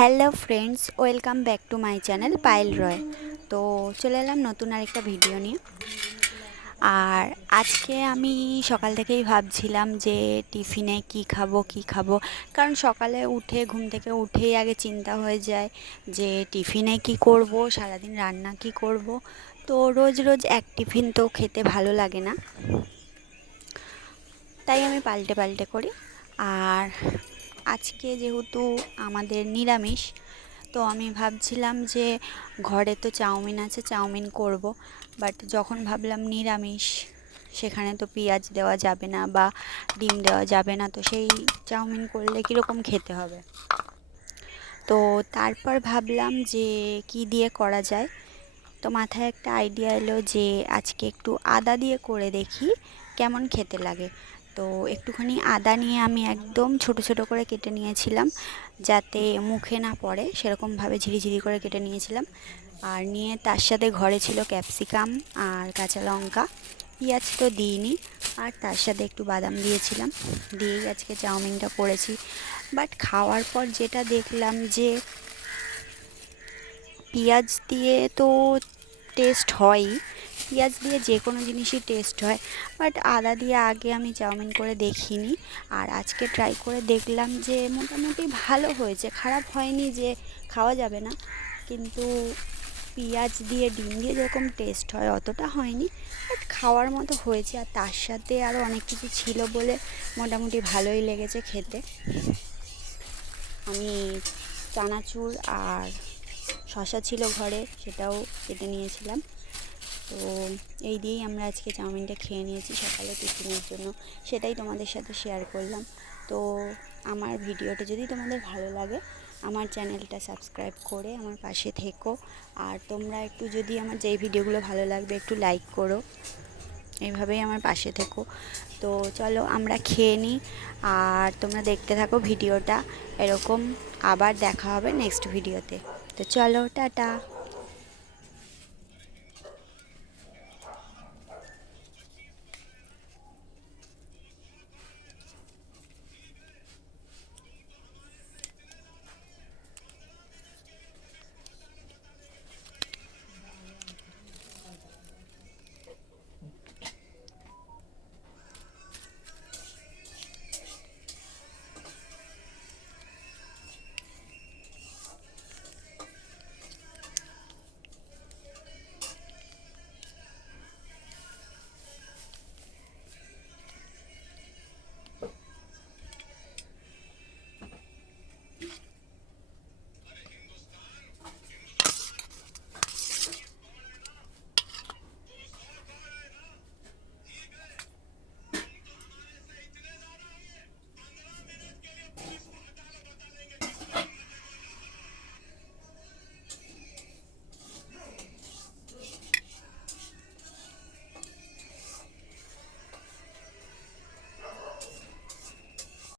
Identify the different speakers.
Speaker 1: Hello friends, welcome back to my channel Payel Roy. তো চলে এলাম নতুন আরেকটা ভিডিও নিয়ে। আর আজকে আমি সকাল থেকেই ভাবছিলাম যে টিফিনে কি খাব কি খাব। কারণ সকালে উঠে, ঘুম থেকে উঠেই আগে চিন্তা হয়ে যায় যে টিফিনে কি করব, সারাদিন রান্না কি করব। তো রোজ রোজ এক টিফিন তো খেতে ভালো লাগে না। তাই আমি পাল্টে পাল্টে করি। আর আজকে যেহেতু আমাদের নিরামিষ, তো আমি ভাবছিলাম যে ঘরে তো চাউমিন আছে, চাউমিন করব। বাট যখন ভাবলাম নিরামিষ, সেখানে তো পেঁয়াজ দেওয়া যাবে না বা ডিম দেওয়া যাবে না, তো সেই চাউমিন করলে কীরকম খেতে হবে? তো তারপর ভাবলাম যে কি দিয়ে করা যায়? তো মাথায় একটা আইডিয়া এলো যে আজকে একটু আদা দিয়ে করে দেখি, কেমন খেতে লাগে। তো একটুখানি আদা নিয়ে আমি একদম ছোট ছোট করে কেটে নিয়েছিলাম যাতে মুখে না পড়ে সেরকমভাবে ঝিরিঝিরি করে কেটে নিয়েছিলাম। আর নিয়ে তার সাথে ঘরে ছিল ক্যাপসিকাম আর কাঁচা লঙ্কা, পেঁয়াজ তো দিইনি। আর তার সাথে একটু বাদাম দিয়েছিলাম। দিয়েই আজকে চাউমিনটা করেছি। বাট খাওয়ার পর যেটা দেখলাম যে পেঁয়াজ দিয়ে তো টেস্ট হয়ই। পেঁয়াজ দিয়ে যে কোনো জিনিসই টেস্ট হয় বাট আদা দিয়ে আগে আমি চাউমিন করে দেখিনি। আর আজকে ট্রাই করে দেখলাম যে মোটামুটি ভালো হয়েছে, খারাপ হয়নি যে খাওয়া যাবে না, কিন্তু পেঁয়াজ দিয়ে ডিম দিয়ে যেরকম টেস্ট হয় অতটা হয়নি বাট খাওয়ার মতো হয়েছে। আর তার সাথে আরও অনেক কিছু ছিল বলে মোটামুটি ভালোই লেগেছে খেতে। আমি চানাচুর আর শশা ছিল ঘরে, সেটাও কেটে নিয়েছিলাম। তো এই দিয়েই আমরা আজকে চাউমিনটা খেয়ে নিয়েছি সকালে টিফিনের জন্য। সেটাই তোমাদের সাথে শেয়ার করলাম। তো আমার ভিডিওটা যদি তোমাদের ভালো লাগে, আমার চ্যানেলটা সাবস্ক্রাইব করে আমার পাশে থেকো। আর তোমরা একটু যদি আমার যেই ভিডিওগুলো ভালো লাগবে, একটু লাইক করো। এইভাবেই আমার পাশে থেকো। তো চলো আমরা খেয়ে নিই। আর তোমরা দেখতে থাকো ভিডিওটা। এরকম আবার দেখা হবে নেক্সট ভিডিওতে তো চলো, টাটা।